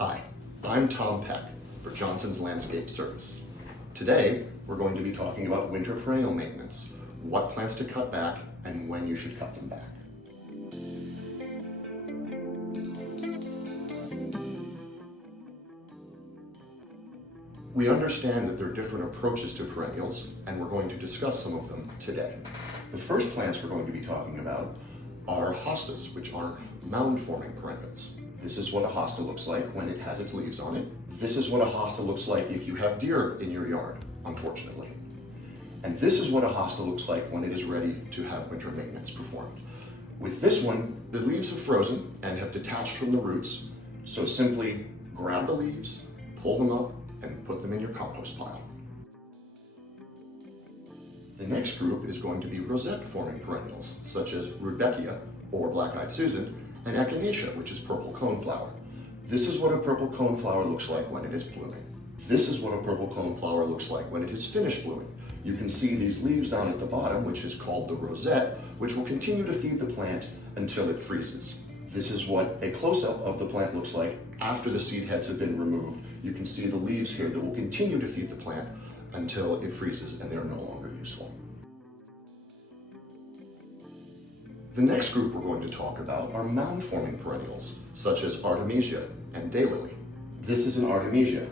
Hi, I'm Tom Peck for Johnson's Landscape Service. Today, we're going to be talking about winter perennial maintenance, what plants to cut back, and when you should cut them back. We understand that there are different approaches to perennials, and we're going to discuss some of them today. The first plants we're going to be talking about are hostas, which are mound-forming perennials. This is what a hosta looks like when it has its leaves on it. This is what a hosta looks like if you have deer in your yard, unfortunately. And this is what a hosta looks like when it is ready to have winter maintenance performed. With this one, the leaves have frozen and have detached from the roots, so simply grab the leaves, pull them up, and put them in your compost pile. The next group is going to be rosette-forming perennials, such as rudbeckia, or black-eyed Susan, and echinacea, which is purple coneflower. This is what a purple coneflower looks like when it is blooming. This is what a purple coneflower looks like when it is finished blooming. You can see these leaves down at the bottom, which is called the rosette, which will continue to feed the plant until it freezes. This is what a close-up of the plant looks like after the seed heads have been removed. You can see the leaves here that will continue to feed the plant until it freezes and they're no longer useful. The next group we're going to talk about are mound-forming perennials, such as artemisia and daylily. This is an artemisia.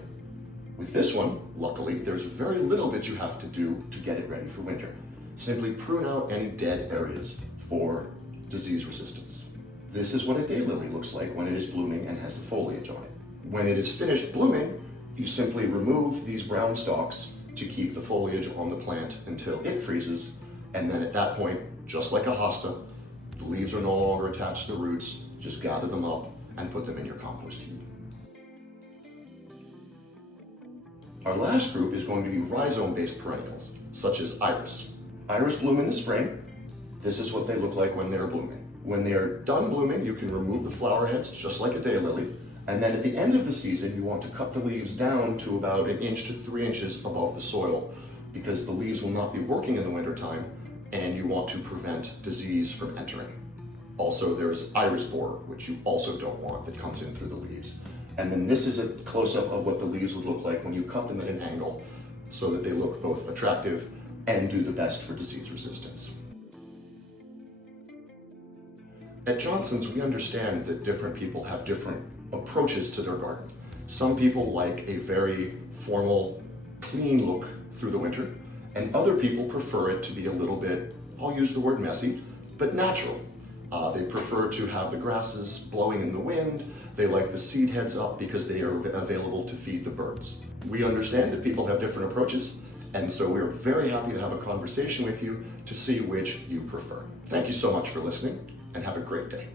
With this one, luckily, there's very little that you have to do to get it ready for winter. Simply prune out any dead areas for disease resistance. This is what a daylily looks like when it is blooming and has the foliage on it. When it is finished blooming, you simply remove these brown stalks to keep the foliage on the plant until it freezes, and then at that point, just like a hosta, the leaves are no longer attached to the roots, just gather them up and put them in your compost heap. Our last group is going to be rhizome-based perennials, such as iris. Iris bloom in the spring. This is what they look like when they're blooming. When they are done blooming, you can remove the flower heads just like a daylily, and then at the end of the season, you want to cut the leaves down to about 1 inch to 3 inches above the soil, because the leaves will not be working in the wintertime, and you want to prevent disease from entering. Also, there's iris borer, which you also don't want, that comes in through the leaves. And then this is a close-up of what the leaves would look like when you cut them at an angle so that they look both attractive and do the best for disease resistance. At Johnson's, we understand that different people have different approaches to their garden. Some people like a very formal, clean look through the winter, and other people prefer it to be a little bit, I'll use the word messy, but natural. They prefer to have the grasses blowing in the wind. They like the seed heads up because they are available to feed the birds. We understand that people have different approaches, and so we're very happy to have a conversation with you to see which you prefer. Thank you so much for listening, and have a great day.